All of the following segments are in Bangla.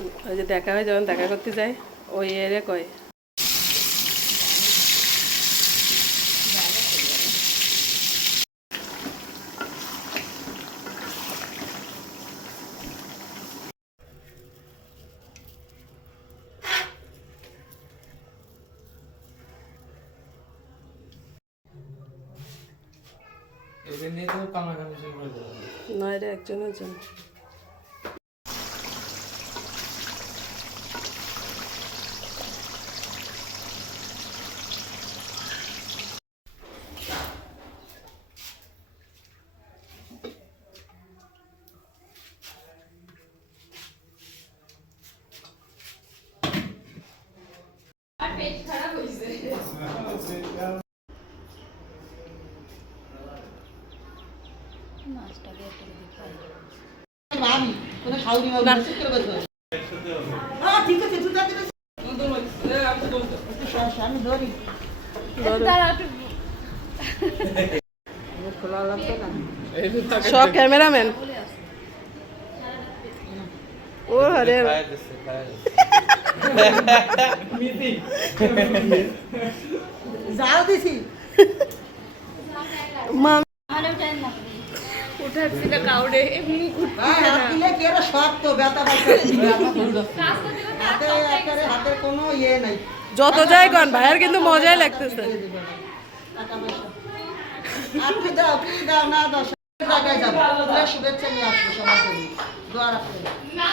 ওই যে দেখা হয় যখন দেখা করতে যাই ওই এরে কয় নয় রে একজনের জন্য পেট খারাপ হয়েছে মাছটাকে একটু দেখাই আমি কোন খাউনি না শুক্র বলছো ঠিক আছে তুই তাতে আমি ধরি খোলা লাগতো না সব ক্যামেরাম্যান ও আরে মিটিং যাও দিছি মা আরে টাইম না উঠাচ্ছি না কাউরে মুখ উঠছে না দিলে কি এর সব তো ব্যথা পাচ্ছে হাতে কোনো ইয়ে নাই যত যাই কোন ভাইয়ের কিন্তু মজাই লাগতেছে আপনি দাও না দাও জায়গায় যাব শুভেচ্ছা নিয়ে আসবো সবার জন্য দোয়া রাখবেন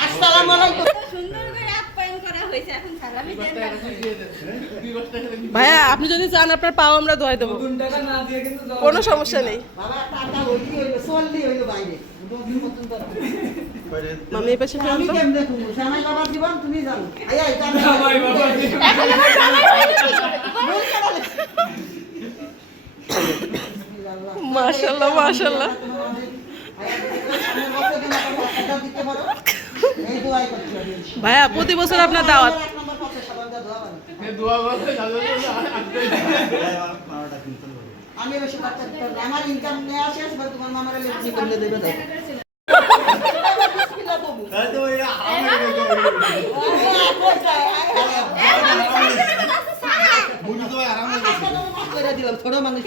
আসসালামু আলাইকুম সুন্দর করে আপ্যায়ন করা হয়েছে এখন সালামি দেন ভাইয়া আপনি যদি চান আপনার পাও আমরা ধোয়াই দেব টাকা না দিয়ে কিন্তু কোনো সমস্যা নেই বাবা টাকা হইলো চললি হইলো বাইরে মামি এই পাশে আমি কেমনে ঘুমু জামাই বাবা জীবন তুমি জানো আয় আয় জামাই বাবা এখন আমার জামাই হইলো কি করে মাশাআল্লাহ মাশাআল্লাহ ভাইয়া প্রতি বছর আপনার দাওয়াত আমি বেশি আমার ইনকাম নিয়ে আসে তোমার মামারা লেখনি করলে দেবে দাও দিলাম ছোট মানুষ